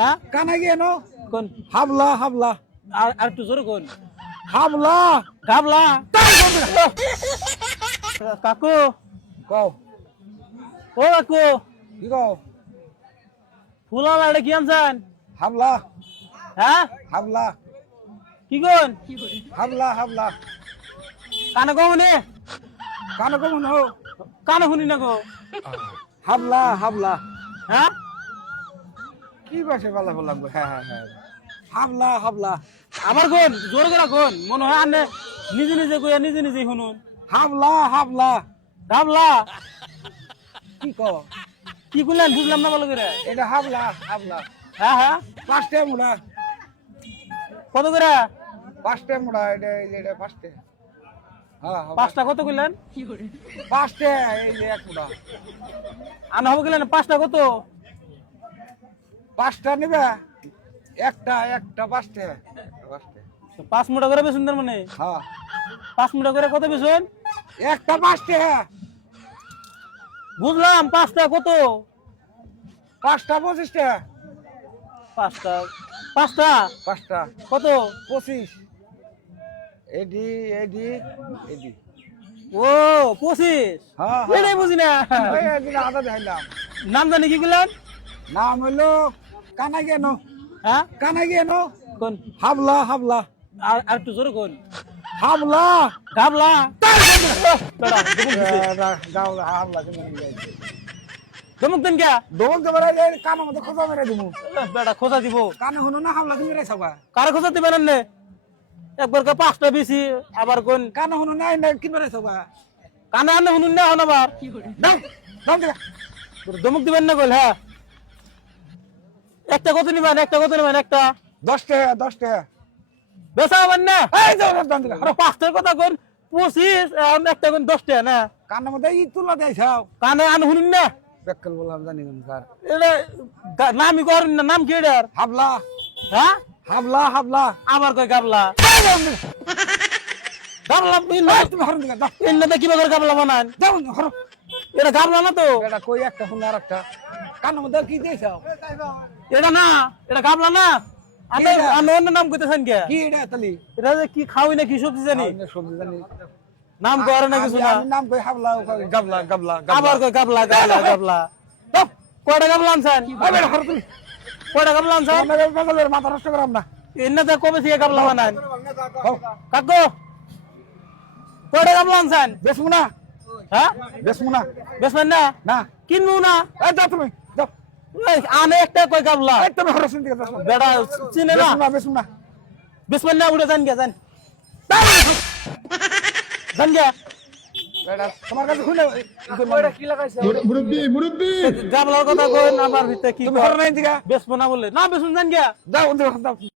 হ্যাঁ কানা গিয়ে নো কোন হাবলা হাবলা আর একটু জোরে কোন হাবলা গাবলা কাকু কও ও কাকু কি কও ফুলা লাড়ে কি আনছেন হাবলা হ্যাঁ হাবলা কি কোন হাবলা হাবলা কানে কো মনে কানা কম নো কানে শুনি না গো হাবলা হাবলা হ্যাঁ কি বাসে বলা বললাম হ্যাঁ হ্যাঁ হ্যাঁ হাবলা হাবলা আবার কোন জোরে করে কোন মনে হয় আনে নিজে নিজে কইয়া নিজে নিজে শুনুন হাবলা হাবলা গাবলা কি কও কি কইলেন বুঝলাম না ভালো করে এটা হাবলা হাবলা হ্যাঁ হ্যাঁ পাঁচটা মুড়া কত করে পাঁচটা মুড়া এটা পাঁচটা হ্যাঁ হ্যাঁ, পাঁচটা কত কইলেন পাঁচটা এই যে এক মুড়া আনা হবে কইলেন পাঁচটা কত পাঁচটা নিবে একটা একটা পাঁচটা পাঁচটা 5 মুঠা করে বেচুন তার মানে হ্যাঁ 5 মুঠা করে কত বেচুন একটা পাঁচটা বুঝলাম পাঁচটা কত পাঁচটা 25 টাকা পাঁচটা পাঁচটা পাঁচটা কত 25 এডি এডি এডি ও 25 হ্যাঁ এটাই বুঝি না ওই একদিন আদা দেখাইলাম নাম জানি কি কইলেন নাম হলো কানা গেন হ্যাঁ কানা গেন কোন হাবলা হাবলা আর একটু জোরে কোন হাবলা গাবলা বেড়া দুমুক দিছে গাওলা হাবলা কেমন যাইছে দুমুক দেন কে দোল দেবার কানা মধ্যে খোঁজা মেরে দিমু বেড়া খোঁজা দিব কানে হনো না হাবলা তুমি রে সবা কারে খোঁজা দিবেন না একবার কে পাঁচটা বেশি আবার কোন কানে হনো না না কি মেরে সবা কানে আনে শুনুন না হন আবার দাও দাও দেখা দুমুক দিবেন না কইল হ্যাঁ একটা কত নিবেন একটা কত নিবেন একটা 10 টাকা 10 টাকা বেচা হবেন না এই দাও দাও দেখা আরে পাঁচটার কথা কোন 25 আর একটা কোন 10 টাকা না কানে মধ্যে ই তুলা দেখাও কানে আনে শুনুন না বেকল বললাম জানি না স্যার এটা নামই করেন না নাম কি এটার হাবলা হ্যাঁ হাবলা হাবলা আবার কই গাবলা গাবলা তুমি হরন দেখা দাও ইন্না কিবা করে গাবলা বানান দাও হর এটা গাবলা না তো এটা কই একটা শুন আর একটা কানে মধ্যে কি দেখাও এটা না এটা গাবলা না আমি এটা? আমি অন্য নাম কইতেছেন কে কি এটা তালি এটা যে কি খাওয়াই না কি সবজি জানি সবজি জানি নাম করে না কিছু না আমি নাম কই হাবলা গাবলা গাবলা আবার কই গাবলা গাবলা গাবলা দাও কয়টা গাবলা আনছেন আবে হর তুমি কয়টা গাবলা আনছেন আমাদের বাজারের মাথা নষ্ট করাম না ইন্নাতে কবে থেকে গাবলা বানান হও কাকু কয়টা গাবলা আনছেন বেসমু না হ্যাঁ বেসমু না বেচবেন না না কিনবো না এই যাও তুমি যাও এই, আনে একটা কই গাবলা এই তুমি হর শুন দিকে যাও বেড়া চিনে না বেসমু না বেচবেন না উড়ে যান গে যান যান গে বেটা তোমার কাছে খুলে কি লাগাইছে মুরব্বি গাবলার কথা কই আমার ভিতরে কি তুমি হর নাই দিকে বেচবো না বললে না বেচুন যান গে যাও দাও